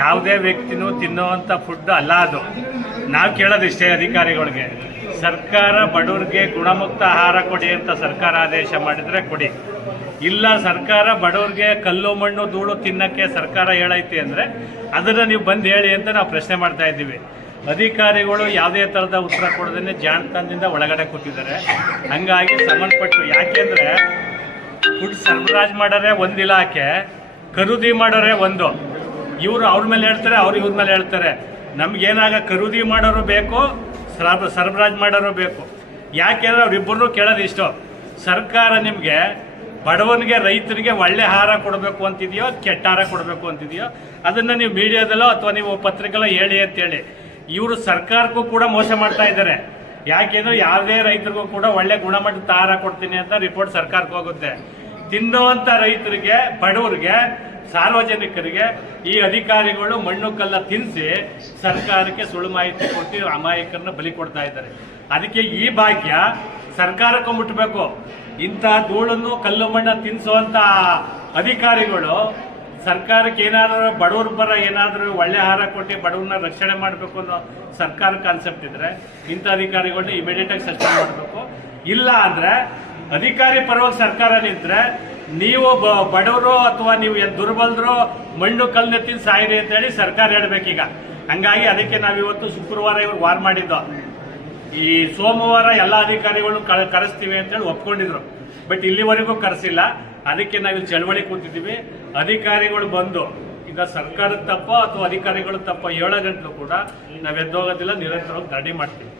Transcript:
ಯಾವುದೇ ವ್ಯಕ್ತಿನೂ ತಿನ್ನುವಂಥ ಫುಡ್ ಅಲ್ಲ ಅದು. ನಾವು ಕೇಳೋದಿಷ್ಟೇ ಅಧಿಕಾರಿಗಳಿಗೆ, ಸರ್ಕಾರ ಬಡವರಿಗೆ ಗುಣಮುಕ್ತ ಆಹಾರ ಕೊಡಿ ಅಂತ ಸರ್ಕಾರ ಆದೇಶ ಮಾಡಿದರೆ ಕೊಡಿ. ಇಲ್ಲ ಸರ್ಕಾರ ಬಡವರಿಗೆ ಕಲ್ಲು ಮಣ್ಣು ಧೂಳು ತಿನ್ನಕ್ಕೆ ಸರ್ಕಾರ ಹೇಳೈತಿ ಅಂದರೆ ಅದನ್ನು ನೀವು ಬಂದು ಹೇಳಿ ಅಂತ ನಾವು ಪ್ರಶ್ನೆ ಮಾಡ್ತಾ ಇದ್ದೀವಿ. ಅಧಿಕಾರಿಗಳು ಯಾವುದೇ ಥರದ ಉತ್ತರ ಕೊಡೋದನ್ನೇ ಜಾಣತನದಿಂದ ಒಳಗಡೆ ಕೂತಿದ್ದಾರೆ. ಹಂಗಾಗಿ ಸಂಬಂಧಪಟ್ಟು ಯಾಕೆಂದರೆ ಫುಡ್ ಸರಬರಾಜು ಮಾಡೋರೆ ಒಂದು ಇಲಾಖೆ, ಖರೀದಿ ಮಾಡೋರೆ ಒಂದು. ಇವರು ಅವ್ರ ಮೇಲೆ ಹೇಳ್ತಾರೆ, ಅವ್ರು ಇವ್ರ ಮೇಲೆ ಹೇಳ್ತಾರೆ. ನಮಗೇನಾಗ ಖರೀದಿ ಮಾಡೋರು ಬೇಕು, ಸರಬರಾಜು ಮಾಡೋರು ಬೇಕು. ಯಾಕೆಂದರೆ ಅವರಿಬ್ಬರನ್ನೂ ಕೇಳೋದು ಇಷ್ಟು, ಸರ್ಕಾರ ನಿಮಗೆ ಬಡವನಿಗೆ ರೈತರಿಗೆ ಒಳ್ಳೆ ಆಹಾರ ಕೊಡಬೇಕು ಅಂತಿದೆಯೋ ಕೆಟ್ಟ ಆಹಾರ ಕೊಡಬೇಕು ಅಂತಿದೆಯೋ ಅದನ್ನು ನೀವು ಮೀಡಿಯಾದಲ್ಲೋ ಅಥವಾ ನೀವು ಪತ್ರಿಕೆಲ್ಲೋ ಹೇಳಿ ಅಂತೇಳಿ. ಇವರು ಸರ್ಕಾರಕ್ಕೂ ಕೂಡ ಮೋಸ ಮಾಡ್ತಾ ಇದ್ದಾರೆ. ಯಾಕೆಂದರೆ ಯಾವುದೇ ರೈತರಿಗೂ ಕೂಡ ಒಳ್ಳೆ ಗುಣಮಟ್ಟದ ಆಹಾರ ಕೊಡ್ತೀನಿ ಅಂತ ರಿಪೋರ್ಟ್ ಸರ್ಕಾರಕ್ಕೆ ಹೋಗುತ್ತೆ. ತಿನ್ನುವಂಥ ರೈತರಿಗೆ, ಬಡವರಿಗೆ, ಸಾರ್ವಜನಿಕರಿಗೆ ಈ ಅಧಿಕಾರಿಗಳು ಮಣ್ಣು ಕಲ್ಲ ತಿನ್ನಿಸಿ ಸರ್ಕಾರಕ್ಕೆ ಸುಳ್ಳು ಮಾಹಿತಿ ಕೊಟ್ಟು ಅಮಾಯಕರನ್ನ ಬಲಿ ಕೊಡ್ತಾ ಇದ್ದಾರೆ. ಅದಕ್ಕೆ ಈ ಭಾಗ್ಯ ಸರ್ಕಾರಕ್ಕೂ ಮುಟ್ಟಬೇಕು. ಇಂಥ ಧೂಳನ್ನು ಕಲ್ಲು ಮಣ್ಣ ತಿನ್ನಿಸುವಂಥ ಅಧಿಕಾರಿಗಳು ಸರ್ಕಾರಕ್ಕೆ ಏನಾದರೂ ಬಡವ್ರ ಪರ ಏನಾದರೂ ಒಳ್ಳೆ ಆಹಾರ ಕೊಟ್ಟು ಬಡವ್ರನ್ನ ರಕ್ಷಣೆ ಮಾಡಬೇಕು ಅನ್ನೋ ಸರ್ಕಾರ ಕಾನ್ಸೆಪ್ಟ್ ಇದ್ದರೆ ಇಂಥ ಅಧಿಕಾರಿಗಳನ್ನ ಇಮಿಡಿಯೇಟಾಗಿ ಸಸ್ಪೆಂಡ್ ಮಾಡಬೇಕು. ಇಲ್ಲ ಅಂದರೆ ಅಧಿಕಾರಿ ಪರವಾಗಿ ಸರ್ಕಾರ ನಿಂತರೆ ನೀವು ಬಡವರು ಅಥವಾ ನೀವು ದುರ್ಬಲರು ಮಣ್ಣು ಕಲ್ಲನ್ನ ತಿಂದು ಸಾಯಿರಿ ಅಂತೇಳಿ ಸರ್ಕಾರ ಹೇಳಬೇಕೀಗ. ಹಂಗಾಗಿ ಅದಕ್ಕೆ ನಾವಿವತ್ತು ಶುಕ್ರವಾರ ಇವ್ರು ವಾರ್ ಮಾಡಿದ್ದು. ಈ ಸೋಮವಾರ ಎಲ್ಲ ಅಧಿಕಾರಿಗಳು ಕರೆಸ್ತೀವಿ ಅಂತೇಳಿ ಒಪ್ಕೊಂಡಿದ್ರು. ಬಟ್ ಇಲ್ಲಿವರೆಗೂ ಕರೆಸಿಲ್ಲ. ಅದಕ್ಕೆ ನಾವು ಚಳವಳಿ ಕೂತಿದ್ದೀವಿ. ಅಧಿಕಾರಿಗಳು ಬಂದು ಈಗ ಸರ್ಕಾರದ ತಪ್ಪೋ ಅಥವಾ ಅಧಿಕಾರಿಗಳು ತಪ್ಪೋ 7 ಗಂಟೆಲೂ ಕೂಡ ನಾವು ಎದ್ದೋಗೋದಿಲ್ಲ, ನಿರಂತರವಾಗಿ ಧರಣಿ ಮಾಡ್ತೀವಿ.